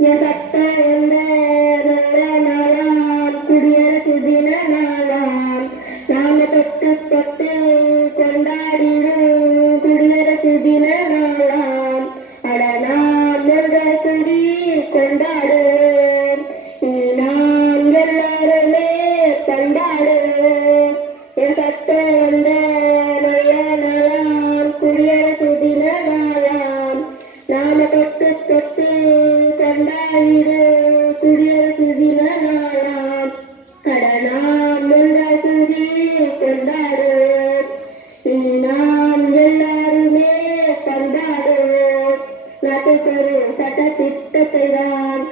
எதற்க எந்த நல்ல நாளாம் குடியரசு தின நாளாம் நாம தொட்டு தொட்டு கொண்டாடிடும் குடியரசு தின நாளாம் அட நாம் குடி கொண்டாடுவோம் நாம் எல்லாருமே கொண்டாடுவோம் எதற்க எந்த நல்ல நாளாம் குடியரசு தின நாளாம் நாம தொட்டு தொட்டு கொண்டாடிடு குடியரசு தின நாளாம் கடனாம் குடி கொண்டாடுவோம் நாம் எல்லாருமே கொண்டாடுவோம் நாட்டுக்கொரு சட்ட திட்டத்தை தான்